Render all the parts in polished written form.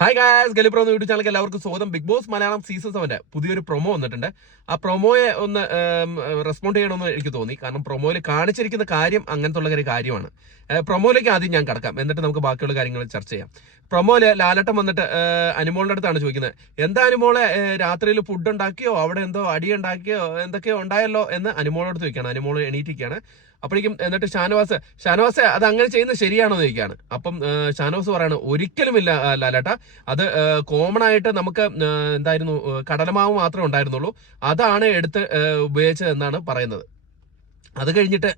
Hi guys, ഗലിപ്രോ YouTube ചാനലിലേക്ക് എല്ലാവർക്കും സ്വാഗതം. ബിഗ് ബോസ് മലയാളം സീസൺ 7 പുതിയൊരു പ്രൊമോ വന്നിട്ടുണ്ട്. ആ പ്രൊമോയെ ഒന്ന് റെസ്പോണ്ട് ചെയ്യണമെന്ന് എനിക്ക് തോന്നി. കാരണം പ്രൊമോയിൽ കാണിച്ചിരിക്കുന്ന കാര്യം അങ്ങനത്തെ ഉള്ള ഒരു കാര്യമാണ്. പ്രൊമോയിലേക്ക് ആദ്യം ഞാൻ കടക്കാം, എന്നിട്ട് നമുക്ക് ബാക്കിയുള്ള കാര്യങ്ങൾ ചർച്ച ചെയ്യാം. പ്രൊമോയില് ലാലട്ടൻ വന്നിട്ട് അനുമോളുടെ അടുത്താണ് ചോദിക്കുന്നത്, എന്താ അനുമോളെ രാത്രിയിൽ ഫുഡ് ഉണ്ടാക്കിയോ, അവിടെ എന്തോ അടി ഉണ്ടാക്കിയോ, എന്തൊക്കെയോ ഉണ്ടായല്ലോ എന്ന് അനുമോളോട് ചോദിക്കുകയാണ്. അനുമോള് എണീറ്റിരിക്കുകയാണ്. അപ്പോഴേക്കും എന്നിട്ട് ഷാനവാസ് അത് അങ്ങനെ ചെയ്യുന്നത് ശരിയാണോ എന്ന് ചോദിക്കുകയാണ്. അപ്പം ഷാനവാസ് പറയാണ്, ഒരിക്കലുമില്ല ലാലേട്ട, അത് കോമൺ ആയിട്ട് നമുക്ക് എന്തായിരുന്നു, കടലമാവ് മാത്രമേ ഉണ്ടായിരുന്നുള്ളൂ, അതാണ് എടുത്ത് ഉപയോഗിച്ചത് എന്നാണ് പറയുന്നത്. അത് കഴിഞ്ഞിട്ട്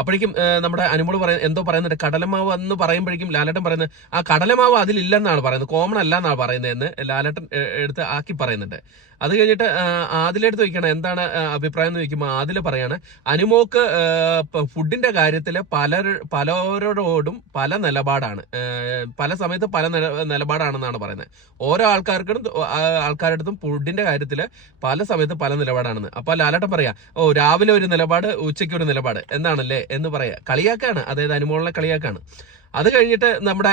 അപ്പോഴേക്കും നമ്മുടെ അനുമോള് എന്തോ പറയുന്നുണ്ട്, കടലമാവ് എന്ന് പറയുമ്പോഴേക്കും ലാലേട്ടൻ പറയുന്നത് ആ കടലമാവ് അതിലില്ലെന്നാണ് പറയുന്നത്, കോമൺ അല്ല എന്നാണ് പറയുന്നതെന്ന് ലാലേട്ടൻ എടുത്ത് ആക്കി പറയുന്നുണ്ട്. അത് കഴിഞ്ഞിട്ട് ആദിലെടുത്ത് ചോദിക്കണം എന്താണ് അഭിപ്രായം എന്ന് ചോദിക്കുമ്പോൾ ആദില് പറയാണ്, അനുമോക്ക് ഫുഡിന്റെ കാര്യത്തിൽ പലരോടും പല നിലപാടാണ്, പല സമയത്ത് പല നിലപാടാണെന്നാണ് പറയുന്നത്. ഓരോ ആൾക്കാരുടെ അടുത്തും ഫുഡിന്റെ കാര്യത്തിൽ പല സമയത്ത് പല നിലപാടാണെന്ന്. അപ്പൊ ലാലേട്ടൻ പറയാ, ഓ രാവിലെ ഒരു നിലപാട് ഉച്ചയ്ക്ക് ഒരു നിലപാട് എന്നാണല്ലേ എന്ന് പറയാ. കളിയാക്കാണ്, അതായത് അനുമോളിനെ കളിയാക്കാണ്. അത് കഴിഞ്ഞിട്ട് നമ്മുടെ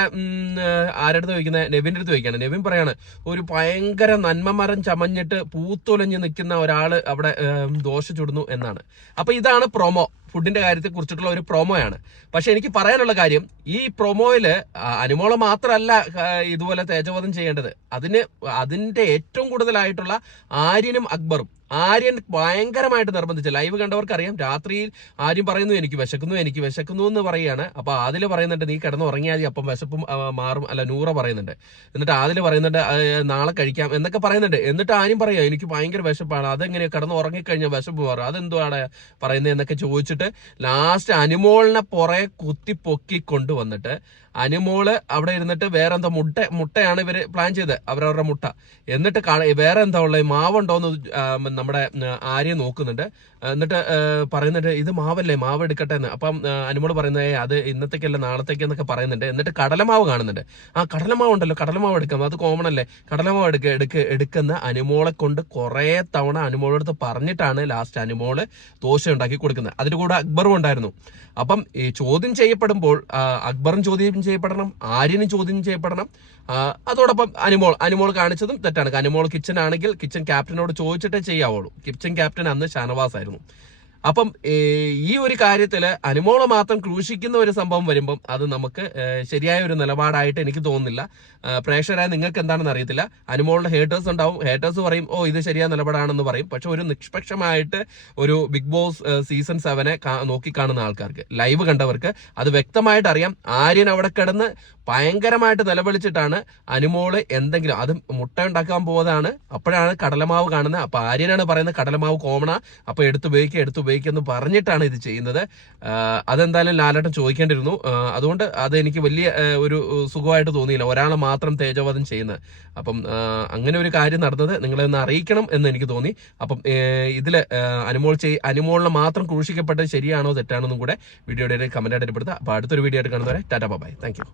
ആരടുത്ത് ചോദിക്കുന്നത്, നെവിൻ്റെ അടുത്ത് ചോദിക്കുകയാണ്. നെവിൻ പറയാണ്, ഒരു ഭയങ്കര നന്മമരം ചമഞ്ഞിട്ട് പൂത്തൊലഞ്ഞ് നിൽക്കുന്ന ഒരാള് അവിടെ ദോശ ചുടുന്നു എന്നാണ്. അപ്പൊ ഇതാണ് പ്രൊമോ, ഫുഡിന്റെ കാര്യത്തെ കുറിച്ചിട്ടുള്ള ഒരു പ്രൊമോയാണ്. പക്ഷെ എനിക്ക് പറയാനുള്ള കാര്യം, ഈ പ്രൊമോയില് അനുമോള മാത്രമല്ല ഇതുപോലെ തേജോവധം ചെയ്യേണ്ടത്, അതിന്റെ ഏറ്റവും കൂടുതലായിട്ടുള്ള ആര്യനും അക്ബറും. ആര്യൻ ഭയങ്കരമായിട്ട് നിർബന്ധിച്ചു, ലൈവ് കണ്ടവർക്കറിയാം. രാത്രിയിൽ ആര്യം പറയുന്നു എനിക്ക് വിശക്കുന്നു എന്ന് പറയുകയാണ്. അപ്പൊ ആദില് പറയുന്നുണ്ട്, നീ കിടന്ന് ഉറങ്ങിയാൽ മതി, അപ്പം വിശപ്പും മാറും. അല്ല, നൂറ പറയുന്നുണ്ട്. എന്നിട്ട് ആദില് പറയുന്നുണ്ട്, നാളെ കഴിക്കാം എന്നൊക്കെ പറയുന്നുണ്ട്. എന്നിട്ട് ആര്യം പറയാ, എനിക്ക് ഭയങ്കര വിശപ്പാണ്, അതെങ്ങനെയാ കിടന്ന് ഉറങ്ങിക്കഴിഞ്ഞാൽ വിശപ്പ് മാറും, അതെന്തുവാണ് പറയുന്നത് എന്നൊക്കെ ചോദിച്ചിട്ട് ലാസ്റ്റ് അനുമോളിനെ പുറകെ കുത്തി പൊക്കി കൊണ്ടുവന്നിട്ട് അനുമോള് അവിടെ ഇരുന്നിട്ട് വേറെ എന്താ മുട്ടയാണ് ഇവര് പ്ലാൻ ചെയ്തത്, അവരവരുടെ മുട്ട. എന്നിട്ട് വേറെ എന്താ ഉള്ളത്, മാവുണ്ടോന്ന് നമ്മുടെ ആര്യ നോക്കുന്നുണ്ട്. എന്നിട്ട് പറയുന്നുണ്ട്, ഇത് മാവല്ലേ, മാവ് എടുക്കട്ടെ എന്ന്. അപ്പം അനുമോള് പറയുന്നത്, അത് ഇന്നത്തേക്കല്ല നാളത്തേക്ക് എന്നൊക്കെ പറയുന്നുണ്ട്. എന്നിട്ട് കടലമാവ് കാണുന്നുണ്ട്. ആ കടലമാവ് ഉണ്ടല്ലോ, കടലമാവ് എടുക്കാം, അത് കോമൺ അല്ലേ, കടലമാവ് എടുക്കുന്ന അനുമോളെ കൊണ്ട് കുറെ തവണ അനുമോളടുത്ത് പറഞ്ഞിട്ടാണ് ലാസ്റ്റ് അനുമോള് ദോശ ഉണ്ടാക്കി കൊടുക്കുന്നത്. അതിന്റെ കൂടെ അക്ബറും ഉണ്ടായിരുന്നു. അപ്പം ഈ ചോദ്യം ചെയ്യപ്പെടുമ്പോൾ അക്ബറും ചോദ്യം ചെയ്യപ്പെടണം, ആര്യനും ചോദ്യം ചെയ്യപ്പെടണം. അതോടൊപ്പം അനുമോൾ കാണിച്ചതും തെറ്റാണ്. അനുമോൾ കിച്ചൺ ആണെങ്കിൽ കിച്ചൺ ക്യാപ്റ്റനോട് ചോദിച്ചിട്ടേ ചെയ്യാവുള്ളൂ. കിച്ചൺ ക്യാപ്റ്റൻ അന്ന് ഷാനവാസ് ആയിരുന്നു. അപ്പം ഈ ഒരു കാര്യത്തില് അനുമോളെ മാത്രം ക്രൂശിക്കുന്ന ഒരു സംഭവം വരുമ്പം അത് നമുക്ക് ശരിയായ ഒരു നിലപാടായിട്ട് എനിക്ക് തോന്നുന്നില്ല. പ്രേക്ഷകരായ നിങ്ങൾക്ക് എന്താണെന്ന് അറിയത്തില്ല. അനുമോളുടെ ഹേറ്റേഴ്സ് ഉണ്ടാവും, ഹേറ്റേഴ്സ് പറയും, ഓ ഇത് ശരിയായ നിലപാടാണെന്ന് പറയും. പക്ഷെ ഒരു നിഷ്പക്ഷമായിട്ട് ഒരു ബിഗ് ബോസ് സീസൺ 7 നോക്കിക്കാണുന്ന ആൾക്കാർക്ക്, ലൈവ് കണ്ടവർക്ക് അത് വ്യക്തമായിട്ട് അറിയാം. ആര്യൻ അവിടെ കിടന്ന് ഭയങ്കരമായിട്ട് നിലവിളിച്ചിട്ടാണ് അനുമോള് എന്തെങ്കിലും, അത് മുട്ട ഉണ്ടാക്കാൻ പോകുന്നതാണ്, അപ്പോഴാണ് കടലമാവ് കാണുന്നത്. അപ്പൊ ആര്യനാണ് പറയുന്നത് കടലമാവ് കോമണ, അപ്പൊ എടുത്തുപയോഗിക്കെന്ന് പറഞ്ഞിട്ടാണ് ഇത് ചെയ്യുന്നത്. അതെന്തായാലും ലാലേട്ടൻ ചോദിക്കേണ്ടിരുന്നു. അതുകൊണ്ട് അത് എനിക്ക് വലിയ ഒരു സുഖമായിട്ട് തോന്നിയില്ല, ഒരാളെ മാത്രം തേജോവധം ചെയ്യുന്നത്. അപ്പം അങ്ങനെ ഒരു കാര്യം നടന്നത് നിങ്ങളെ ഒന്ന് അറിയിക്കണം എന്ന് എനിക്ക് തോന്നി. അപ്പം ഇതില് അനുമോളിനെ മാത്രം ക്രൂശിക്കപ്പെട്ടത് ശരിയാണോ തെറ്റാണോ എന്നും കൂടെ വീഡിയോയുടെ കമന്റ് ആയിട്ട് ഇടപെടുത്തുക. അപ്പൊ അടുത്തൊരു വീഡിയോ ആയിട്ട് കാണുന്നവരെ ടാറ്റാ ബൈ, താങ്ക് യു.